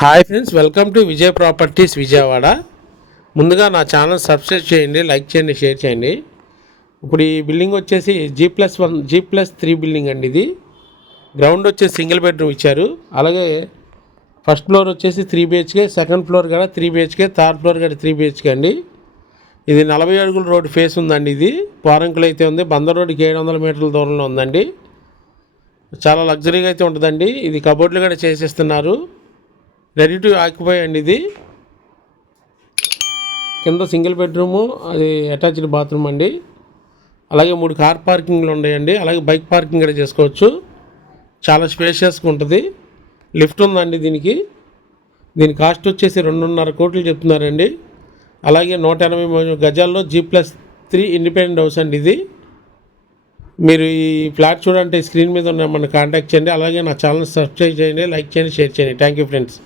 Hi friends, welcome to Vijay properties Vijayawada. ముందుగా నా channel subscribe చేయండి, లైక్ చేయండి, షేర్ చేయండి. ఇప్పుడు ఈ బిల్డింగ్ వచ్చేసి G+1 G+3 బిల్డింగ్ అండి. ఇది గ్రౌండ్ వచ్చేసి సింగిల్ బెడ్రూమ్ ఇచ్చారు. అలాగే ఫస్ట్ ఫ్లోర్ వచ్చేసి 3 BHK, సెకండ్ ఫ్లోర్ కూడా 3 BHK, థర్డ్ ఫ్లోర్ కూడా 3 BHK అండి. ఇది 40 అడుగుల రోడ్డు ఫేస్ ఉందండి. ఇది పోరంకులు అయితే ఉంది. బందర్ రోడ్డుకి 700 మీటర్ల దూరంలో ఉందండి. చాలా లగ్జరీగా అయితే ఉంటుందండి. ఇది కబోర్డ్లు కూడా చేసేస్తున్నారు. రెడీ టు ఆక్యుపై అండి. ఇది కింద సింగిల్ బెడ్రూము, అది అటాచ్డ్ బాత్రూమ్ అండి. అలాగే 3 కార్ పార్కింగ్లు ఉన్నాయండి. అలాగే బైక్ పార్కింగ్ కూడా చేసుకోవచ్చు. చాలా స్పేషియస్గా ఉంటుంది. లిఫ్ట్ ఉందండి దీనికి. దీని కాస్ట్ వచ్చేసి 2.5 కోట్లు చెప్తున్నారండి. అలాగే 180 గజాల్లో G+3 ఇండిపెండెంట్ హౌస్ అండి. ఇది మీరు ఈ ఫ్లాట్ చూడండి, స్క్రీన్ మీద ఉన్న మన కాంటాక్ట్ చేయండి. అలాగే నా ఛానల్ సబ్స్క్రైబ్ చేయండి, లైక్ చేయండి, షేర్ చేయండి. Thank you friends.